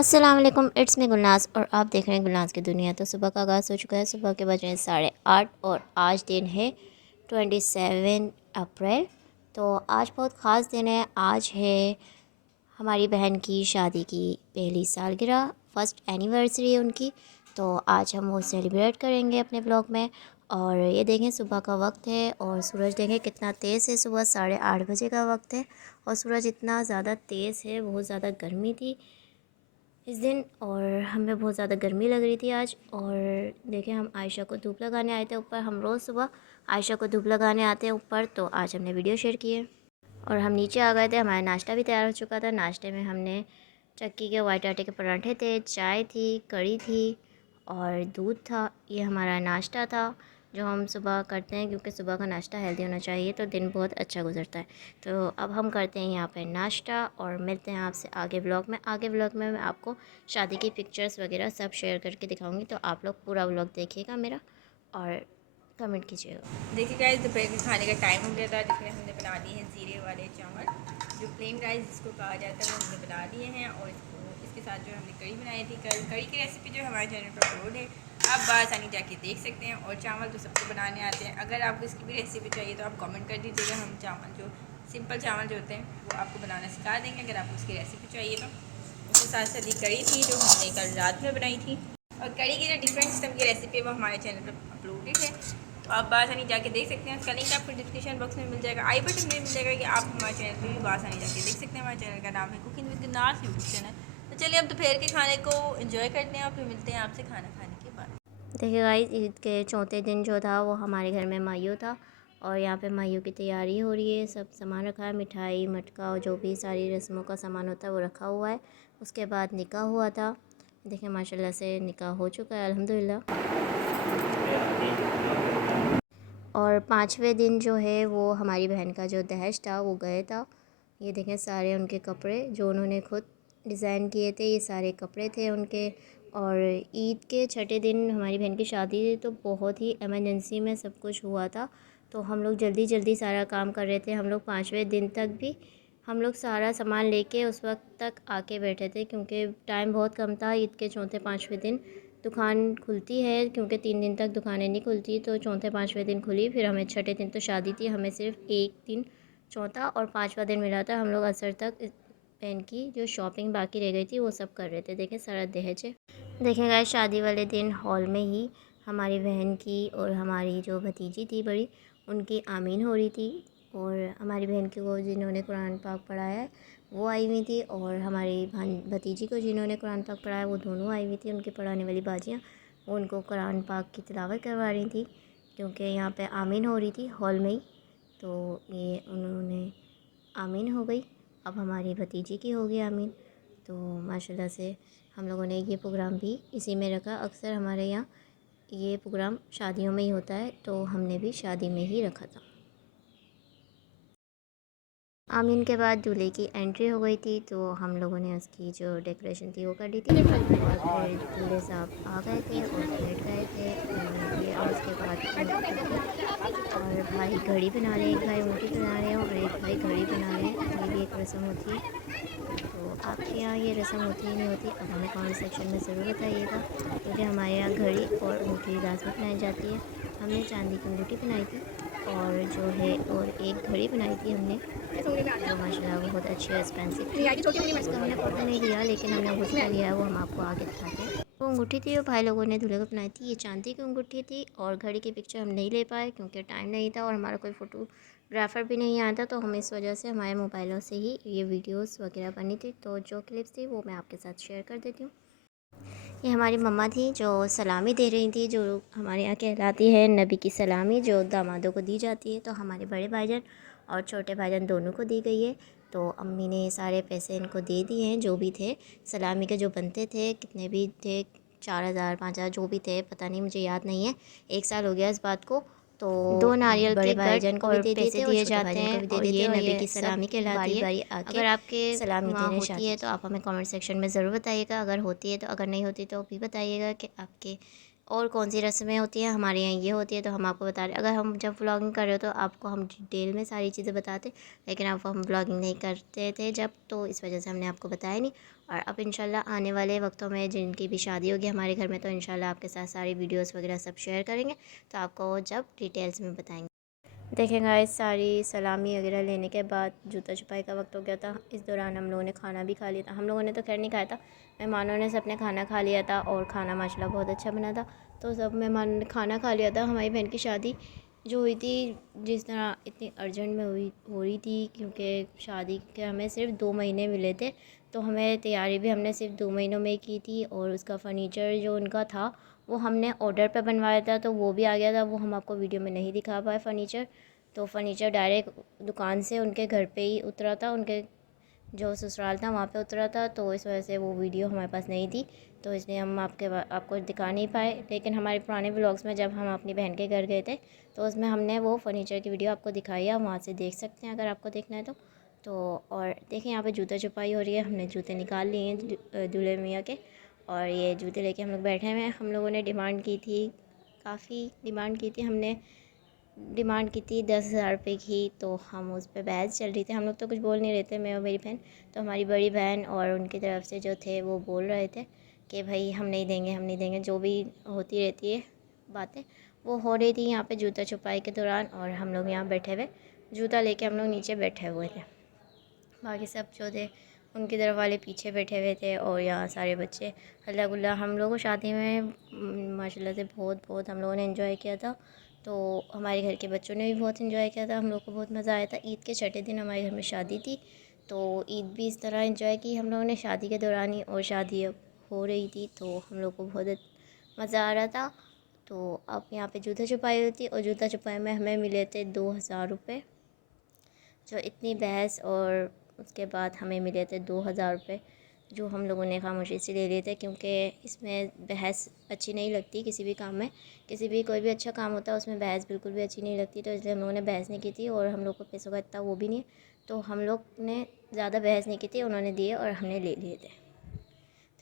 अस्सलाम वालेकुम, it's me Gulnaz और आप देख रहे हैं गुलनाज की दुनिया। तो सुबह का आगाज़ हो चुका है। सुबह के बजे हैं 8:30 और आज दिन है 27 अप्रैल। तो आज बहुत ख़ास दिन है। आज है हमारी बहन की शादी की पहली सालगिरह, फर्स्ट एनिवर्सरी है उनकी। तो आज हम वो सेलिब्रेट करेंगे अपने ब्लॉग में। और ये देखें सुबह का वक्त है और सूरज देखें कितना तेज़ है। सुबह 8:30 बजे का वक्त है और सूरज इतना ज़्यादा तेज़ है। बहुत ज़्यादा गर्मी थी इस दिन और हमें बहुत ज़्यादा गर्मी लग रही थी आज। और देखें हम आयशा को धूप लगाने आए थे ऊपर। हम रोज़ सुबह आयशा को धूप लगाने आते हैं ऊपर, तो आज हमने वीडियो शेयर की है। और हम नीचे आ गए थे। हमारा नाश्ता भी तैयार हो चुका था। नाश्ते में हमने चक्की के वाइट आटे के पराठे थे, चाय थी, कढ़ी थी और दूध था। ये हमारा नाश्ता था जो हम सुबह करते हैं, क्योंकि सुबह का नाश्ता हेल्दी होना चाहिए तो दिन बहुत अच्छा गुजरता है। तो अब हम करते हैं यहाँ पे नाश्ता और मिलते हैं आपसे आगे व्लॉग में। आगे व्लॉग में मैं आपको शादी की पिक्चर्स वगैरह सब शेयर करके दिखाऊंगी, तो आप लोग पूरा व्लॉग देखिएगा मेरा और कमेंट कीजिएगा। देखिए गाइस, दोपहर के खाने का टाइम हो गया था, जिसमें हमने बना लिए हैं ज़ीरे वाले चावल, जो प्लेन राइस जिसको कहा जाता है, वो हमने बना लिए हैं। और इसके साथ जो हमने कढ़ी बनाई थी, कढ़ी की रेसिपी जो हमारे चैनल पर अपलोड है, आप बासानी जाके देख सकते हैं। और चावल तो सबको बनाने आते हैं। अगर आपको इसकी भी रेसिपी चाहिए तो आप कमेंट कर दीजिएगा। हम चावल जो सिंपल चावल जो होते हैं वो आपको बनाना सिखा देंगे, अगर आपको उसकी रेसिपी चाहिए तो। उसके साथ साथ ये कढ़ी थी जो हमने कल रात में बनाई थी। और कढ़ी की जो डिफरेंट किस्म की रेसिपी है वो हमारे चैनल पर अपलोडेड है, तो आप बासानी जाके देख सकते हैं। उसका लिंक आपको डिस्क्रिप्शन बॉक्स में मिल जाएगा, आई बटन में मिल जाएगा कि आप हमारे चैनल पर भी बासानी जाके देख सकते हैं। हमारे चैनल का नाम है cooking with Gulnaz YouTube channel. तो चलिए अब दोपहर के खाने को एंजॉय करते हैं और फिर मिलते हैं आपसे खाना खाने के बाद। देखिए गाइस, ईद के चौथे दिन जो था वो हमारे घर में मायू था और यहाँ पे मायू की तैयारी हो रही है। सब सामान रखा है, मिठाई मटका और जो भी सारी रस्मों का सामान होता है वो रखा हुआ है। उसके बाद निकाह हुआ था। देखिए माशाल्लाह से निकाह हो चुका है अल्हम्दुलिल्लाह। और पाँचवें दिन जो है वो हमारी बहन का जो दहेज था वो गए था। ये देखें सारे उनके कपड़े जो उन्होंने खुद डिज़ाइन किए थे, ये सारे कपड़े थे उनके। और ईद के छठे दिन हमारी बहन की शादी थी, तो बहुत ही इमरजेंसी में सब कुछ हुआ था। तो हम लोग जल्दी जल्दी सारा काम कर रहे थे। हम लोग पाँचवें दिन तक भी हम लोग सारा सामान लेके उस वक्त तक आके बैठे थे, क्योंकि टाइम बहुत कम था। ईद के चौथे पाँचवें दिन दुकान खुलती है, क्योंकि 3 दिन तक दुकानें नहीं खुलती, तो चौथे पाँचवें दिन खुली। फिर हमें छठे दिन तो शादी थी, हमें सिर्फ एक दिन चौथा और पाँचवा दिन मिला था। हम लोग असर तक बहन की जो शॉपिंग बाकी रह गई थी वो सब कर रहे थे। देखें सारा दहेज है। देखें गाइस, शादी वाले दिन हॉल में ही हमारी बहन की और हमारी जो भतीजी थी बड़ी, उनकी आमीन हो रही थी। और हमारी बहन को जिन्होंने कुरान पाक पढ़ाया है वो आई हुई थी, और हमारी भतीजी को जिन्होंने कुरान पाक पढ़ाया वो दोनों आई हुई थी। उनकी पढ़ाने वाली बाजियाँ वो उनको कुरान पाक की तिलावत करवा रही थी, क्योंकि यहाँ पे आमीन हो रही थी हॉल में ही। तो ये उन्होंने आमीन हो गई। अब हमारी भतीजी की हो गई आमीन। तो माशाल्लाह से हम लोगों ने ये प्रोग्राम भी इसी में रखा। अक्सर हमारे यहाँ ये प्रोग्राम शादियों में ही होता है, तो हमने भी शादी में ही रखा था। आमीन के बाद दूल्हे की एंट्री हो गई थी, तो हम लोगों ने उसकी जो डेकोरेशन थी वो कर दी थी। और फिर दूल्हे साहब आ गए थे और बैठ गए थे ये। और उसके बाद अंगूठी थी और भाई घड़ी बना रहे हैं, एक भाई अंगूठी बना रहे हैं और एक भाई घड़ी बना रहे हैं। ये भी एक रस्म होती है। तो आपके यहाँ ये रस्म होती है नहीं होती, अब हमें कमेंट सेक्शन में ज़रूर बताइएगा, क्योंकि हमारे यहाँ घड़ी और अंगूठी लाजमी बनाई जाती है। हमने चांदी की अंगूठी बनाई थी और जो है और एक घड़ी बनाई थी हमने, जो माशाल्लाह बहुत अच्छी और एक्सपेंसिव थी। उसका हमने पर्दा नहीं लिया, लेकिन हमने अंगूठी का लिया है, वो हम आपको आगे दिखाते हैं। वो अंगूठी थी वो भाई लोगों ने दूल्हे को बनाई थी। ये चांदी की अंगूठी थी और घड़ी की पिक्चर हम नहीं ले पाए क्योंकि टाइम नहीं था और हमारा कोई फ़ोटोग्राफ़र भी नहीं आया था, तो हम इस वजह से हमारे मोबाइलों से ही ये वीडियोस वगैरह बनी थी। तो जो क्लिप्स थी वो मैं आपके साथ शेयर कर देती हूँ। ये हमारी मम्मा थी जो सलामी दे रही थी, जो हमारे यहाँ कहलाती है नबी की सलामी, जो दामादों को दी जाती है। तो हमारे बड़े भाईजान और छोटे भाईजान दोनों को दी गई है। तो अम्मी ने सारे पैसे इनको दे दिए हैं, जो भी थे सलामी के जो बनते थे, कितने भी थे, 4,000 5,000 जो भी थे, पता नहीं, मुझे याद नहीं है, 1 साल हो गया इस बात को। तो 2 नारियल बड़े भाईजान को भी दे पैसे दिए जाते हैं और ये नबी की सलामी कहलाती है। बारी आके अगर आपके सलामी देने होती है तो आप हमें कमेंट सेक्शन में ज़रूर बताइएगा, अगर होती है तो। अगर नहीं होती तो भी बताइएगा कि आपके और कौन सी रस्में होती हैं। हमारे यहाँ ये होती है तो हम आपको बता रहे। अगर हम जब व्लॉगिंग कर रहे हो तो आपको हम डिटेल में सारी चीज़ें बताते, लेकिन अब हम व्लॉगिंग नहीं करते थे जब, तो इस वजह से हमने आपको बताया नहीं। और अब इंशाल्लाह आने वाले वक्तों में जिनकी भी शादी होगी हमारे घर में, तो इंशाल्लाह आपके साथ सारी वीडियोस वगैरह सब शेयर करेंगे, तो आपको जब डिटेल्स में बताएंगे। देखें गाइस, सारी सलामी वगैरह लेने के बाद जूता छुपाई का वक्त हो गया था। इस दौरान हम लोगों ने खाना भी खा लिया था। हम लोगों ने तो खैर नहीं खाया था, मेहमानों ने सबने खाना खा लिया था और खाना माशाल्लाह बहुत अच्छा बना था। तो सब मेहमानों ने खाना खा लिया था। हमारी बहन की शादी जो हुई थी, जिस तरह इतनी अर्जेंट में हो रही थी, क्योंकि शादी के हमें सिर्फ 2 महीने मिले थे, तो हमें तैयारी भी हमने सिर्फ 2 महीनों में की थी। और उसका फ़र्नीचर जो उनका था वो हमने ऑर्डर पे बनवाया था, तो वो भी आ गया था। वो हम आपको वीडियो में नहीं दिखा पाए फ़र्नीचर। तो फ़र्नीचर डायरेक्ट दुकान से उनके घर पे ही उतरा था, उनके जो ससुराल था वहाँ पे उतरा था। तो इस वजह से वो वीडियो हमारे पास नहीं थी, तो इसलिए हम आपको दिखा नहीं पाए। लेकिन हमारे पुराने व्लॉग्स में जब हम अपनी बहन के घर गए थे, तो उसमें हमने वो फ़र्नीचर की वीडियो आपको दिखाई है, वहाँ से देख सकते हैं अगर आपको देखना है तो। और देखें यहाँ पे जूता छुपाई हो रही है। हमने जूते निकाल लिए हैं दूल्हे मियाँ के, और ये जूते लेके हम लोग बैठे हुए हैं। हम लोगों ने डिमांड की थी, काफ़ी डिमांड की थी। हमने डिमांड की थी 10,000 रुपये की, तो हम उस पर बहस चल रही थी। हम लोग तो कुछ बोल नहीं रहे थे, मैं और मेरी बहन। तो हमारी बड़ी बहन और उनकी तरफ से जो थे वो बोल रहे थे कि भाई हम नहीं देंगे, हम नहीं देंगे। जो भी होती रहती है बातें, वो हो रही थी यहाँ पे जूता छुपाई के दौरान। और हम लोग यहाँ बैठे हुए, जूता लेके हम लोग नीचे बैठे हुए थे। बाकी सब जो थे उनकी तरफ वाले पीछे बैठे हुए थे, और यहाँ सारे बच्चे हल्ला गुल्ला। हम लोगों को शादी में माशाल्लाह से बहुत बहुत हम लोगों ने एंजॉय किया था। तो हमारे घर के बच्चों ने भी बहुत एंजॉय किया था, हम लोग को बहुत मज़ा आया था। ईद के छठे दिन हमारे घर में शादी थी, तो ईद भी इस तरह एंजॉय की हम लोगों ने शादी के दौरान ही। और शादी अब हो रही थी, तो हम लोग को बहुत मज़ा आ रहा था। तो अब यहाँ पे जूता छुपाई हुई थी, और जूता छुपाई में हमें मिले थे 2,000 रुपये। जो इतनी बहस और उसके बाद हमें मिले थे 2,000 रुपये, जो हम लोगों ने खामोशी से ले लिए थे, क्योंकि इसमें बहस अच्छी नहीं लगती किसी भी काम में। किसी भी कोई भी अच्छा काम होता है उसमें बहस बिल्कुल भी अच्छी नहीं लगती, तो इसलिए हम लोगों ने बहस नहीं की थी। और हम लोग को पैसों का इतना वो भी नहीं, तो हम लोग ने ज़्यादा बहस नहीं की थी, उन्होंने दिए और हमने ले लिए थे।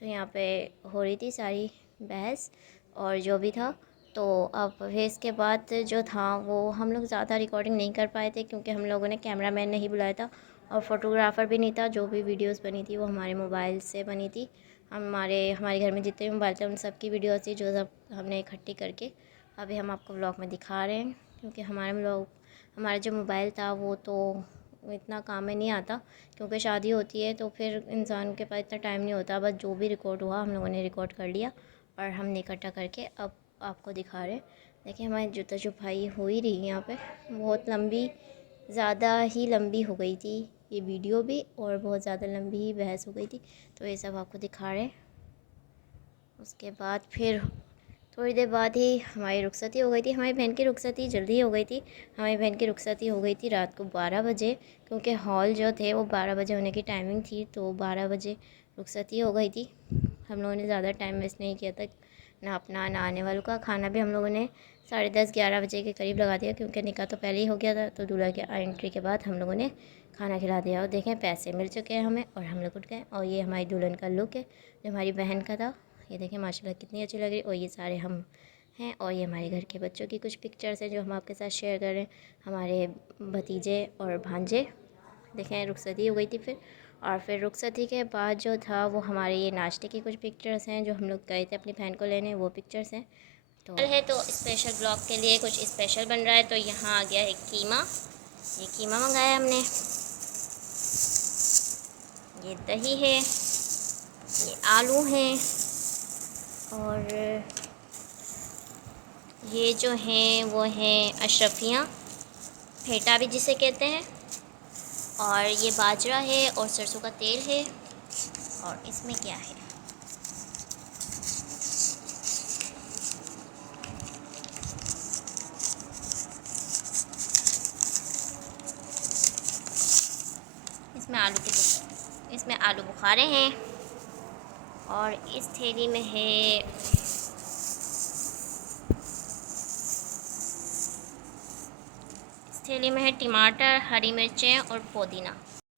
तो यहाँ पे हो रही थी सारी बहस और जो भी था। तो अब फिर इसके बाद जो था वो हम लोग ज़्यादा रिकॉर्डिंग नहीं कर पाए थे, क्योंकि हम लोगों ने कैमरा मैन नहीं बुलाया था और फ़ोटोग्राफ़र भी नहीं था। जो भी वीडियोस बनी थी वो हमारे मोबाइल से बनी थी। हमारे घर में जितने भी मोबाइल थे उन सब की वीडियोस थी, जो सब हमने इकट्ठी करके अभी हम आपको व्लॉग में दिखा रहे हैं। क्योंकि हमारा जो मोबाइल था वो तो इतना काम में नहीं आता, क्योंकि शादी होती है तो फिर इंसान के पास इतना टाइम नहीं होता। बस जो भी रिकॉर्ड हुआ हम लोगों ने रिकॉर्ड कर लिया और हमने इकट्ठा करके अब आपको दिखा रहे हैं। देखिए हमारी जूता छुपाई हो ही रही है यहाँ पे, बहुत लंबी, ज़्यादा ही लंबी हो गई थी ये वीडियो भी, और बहुत ज़्यादा लंबी ही बहस हो गई थी। तो ये सब आपको दिखा रहे हैं। उसके बाद फिर थोड़ी देर बाद ही हमारी रुखसती हो गई थी। हमारी बहन की रुखसती जल्दी ही हो गई थी। हमारी बहन की रुखसती हो गई थी रात को 12 बजे, क्योंकि हॉल जो थे वो 12 बजे होने की टाइमिंग थी, तो 12 बजे रुखसती हो गई थी। हम लोगों ने ज़्यादा टाइम वेस्ट नहीं किया था, ना अपना ना आने वालों का। खाना भी हम लोगों ने 10:30-11 बजे के करीब लगा दिया, क्योंकि निकाह तो पहले ही हो गया था। तो दूल्हा के एंट्री के बाद हम लोगों ने खाना खिला दिया। और देखें पैसे मिल चुके हैं हमें और हम लोग उठ गए। और ये हमारी दुल्हन का लुक है जो हमारी बहन का था। ये देखें माशाल्लाह कितनी अच्छी लग रही। और ये सारे हम हैं, और ये हमारे घर के बच्चों की कुछ पिक्चर्स हैं जो हम आपके साथ शेयर कर रहे हैं। हमारे भतीजे और भांजे। देखें रुखसती हो गई थी फिर, और फिर रुखसती के बाद जो था वो हमारे ये नाश्ते की कुछ पिक्चर्स हैं जो हम लोग गए थे अपनी बहन को लेने, वो पिक्चर्स हैं। तो स्पेशल ब्लॉग के लिए कुछ स्पेशल बन रहा है। तो यहाँ आ गया है कीमा, ये कीमा मंगाया हमने। ये दही है, ये आलू हैं, और ये जो हैं वो हैं अशरफियाँ, फेटा भी जिसे कहते हैं। और ये बाजरा है और सरसों का तेल है। और इसमें क्या है, इसमें आलू बुखारे हैं। और इस थैली में है टमाटर, हरी मिर्चें और पुदीना।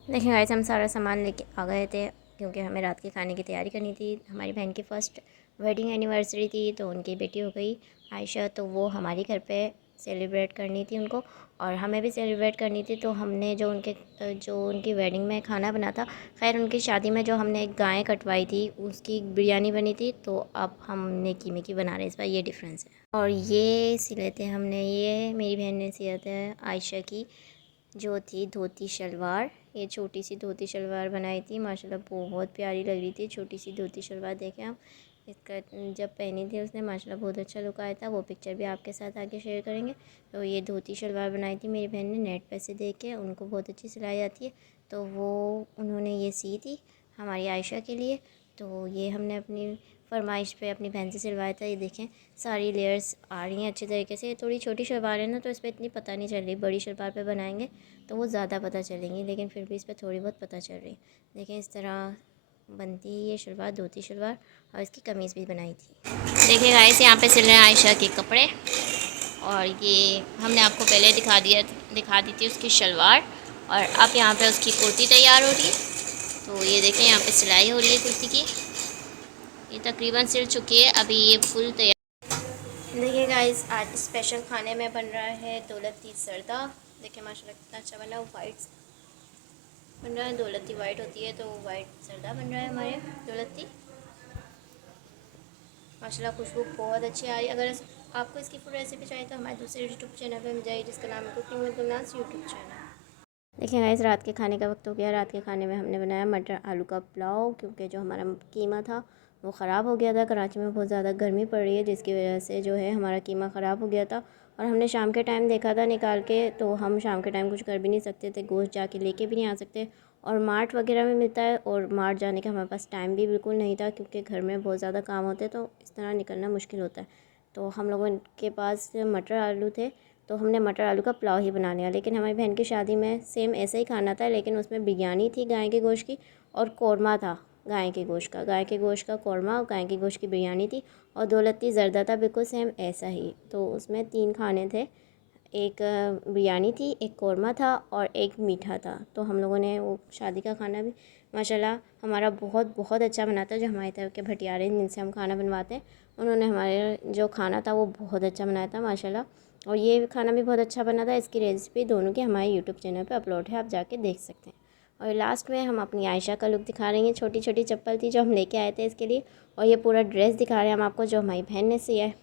देखिए गाइस, हम सारा सामान लेके आ गए थे, क्योंकि हमें रात के खाने की तैयारी करनी थी। हमारी बहन की फ़र्स्ट वेडिंग एनिवर्सरी थी, तो उनकी बेटी हो गई आयशा, तो वो हमारे घर पे सेलिब्रेट करनी थी उनको और हमें भी सेलिब्रेट करनी थी। तो हमने जो उनकी वेडिंग में खाना बना था, खैर उनकी शादी में जो हमने एक गाय कटवाई थी उसकी बिरयानी बनी थी, तो अब हमने कीमे की बना रहे हैं। इस बार ये डिफरेंस है। और ये सिले थे हमने, ये मेरी बहन ने सिया था आयशा की, जो थी धोती शलवार। ये छोटी सी धोती शलवार बनाई थी, माशाल्लाह बहुत प्यारी लग रही थी। छोटी सी धोती शलवार देखें आप, इसका जब पहनी थी उसने माशाल्लाह बहुत अच्छा लुक आया था। वो पिक्चर भी आपके साथ आगे शेयर करेंगे। तो ये धोती शलवार बनाई थी मेरी बहन ने नेट पे से देख के, उनको बहुत अच्छी सिलाई आती है, तो वो उन्होंने ये सी थी हमारी आयशा के लिए। तो ये हमने अपनी फरमाइश पे अपनी बहन से सिलवाया था। ये देखें सारी लेयर्स आ रही हैं अच्छी तरीके से। थोड़ी छोटी शलवार है ना, तो इस पर इतनी पता नहीं चल रही, बड़ी शलवार पे बनाएंगे तो वो ज़्यादा पता चलेंगी, लेकिन फिर भी इस पर थोड़ी बहुत पता चल रही। देखें इस तरह बनती है ये शलवार, धोती शलवार, और इसकी कमीज़ भी बनाई थी। देखिए गाइस, यहाँ पे सिल रहे हैं आयशा के कपड़े, और ये हमने आपको पहले दिखा दी थी उसकी शलवार, और अब यहाँ पे उसकी कुर्ती तैयार हो रही है। तो ये देखें यहाँ पे सिलाई हो रही है कुर्ती की, ये तकरीबन सिल चुकी है, अभी ये फुल तैयार। देखिए गाइस, आज स्पेशल खाने में बन रहा है दौलती ज़र्दा। देखिए माशाल्लाह कितना अच्छा बना है, वाइट बन रहा है। दौलती वाइट होती है, तो वाइट ज़र्दा बन रहा है हमारे दौलती। माशाल्लाह खुशबू बहुत अच्छी आ रही है। अगर आपको इसकी फुल रेसिपी चाहिए तो हमारे दूसरे यूट्यूब चैनल पे मिल जाएगी, जिसका नाम है cooking with Gulnaz YouTube channel. देखिए गाइस, रात के खाने का वक्त हो गया। रात के खाने में हमने बनाया मटर आलू का पुलाव, क्योंकि जो हमारा कीमा था वो ख़राब हो गया था। कराची में बहुत ज़्यादा गर्मी पड़ रही है, जिसकी वजह से जो है हमारा कीमा ख़राब हो गया था, और हमने शाम के टाइम देखा था निकाल के, तो हम शाम के टाइम कुछ कर भी नहीं सकते थे, गोश्त जाके लेके भी नहीं आ सकते, और मार्ट वगैरह में मिलता है, और मार्ट जाने का हमारे पास टाइम भी बिल्कुल नहीं था, क्योंकि घर में बहुत ज़्यादा काम होते हैं, तो इस तरह निकलना मुश्किल होता है। तो हम लोगों के पास मटर आलू थे, तो हमने मटर आलू का पुलाव ही बना लिया। लेकिन हमारी बहन की शादी में सेम ऐसा ही खाना था, लेकिन उसमें बिरयानी थी गाय के गोश्त की, और कौरमा था गाय के गोश्त का कौरमा, और गाय के गोश्त की बिरयानी थी, और दौलती ज़र्दा था बिल्कुल सेम ऐसा ही। तो उसमें 3 खाने थे, एक बिरयानी थी, एक कौरमा था, और एक मीठा था। तो हम लोगों ने वो शादी का खाना भी माशाल्लाह हमारा बहुत बहुत अच्छा बना था। जो हमारी तरफ के भटियारे जिनसे हम खाना बनवाते हैं, उन्होंने हमारे जो खाना था वो बहुत अच्छा बनाया था माशाल्लाह, और ये खाना भी बहुत अच्छा बना था। इसकी रेसिपी दोनों की हमारे यूट्यूब चैनल पे अपलोड है, आप जाके देख सकते हैं। और लास्ट में हम अपनी आयशा का लुक दिखा रहे हैं। छोटी छोटी चप्पल थी जो हम लेके आए थे इसके लिए, और ये पूरा ड्रेस दिखा रहे हैं हम आपको, जो हमारी बहन ने सिया है।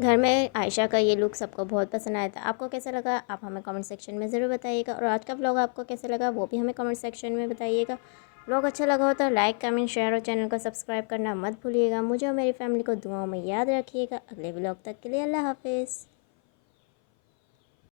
घर में आयशा का ये लुक सबको बहुत पसंद आया था। आपको कैसा लगा आप हमें कमेंट सेक्शन में ज़रूर बताइएगा, और आज का व्लॉग आपको कैसा लगा वो भी हमें कमेंट सेक्शन में बताइएगा। व्लॉग अच्छा लगा हो तो लाइक कमेंट शेयर और चैनल को सब्सक्राइब करना मत भूलिएगा। मुझे और मेरी फैमिली को दुआओं में याद रखिएगा। अगले व्लॉग तक के लिए अल्लाह हाफिज़।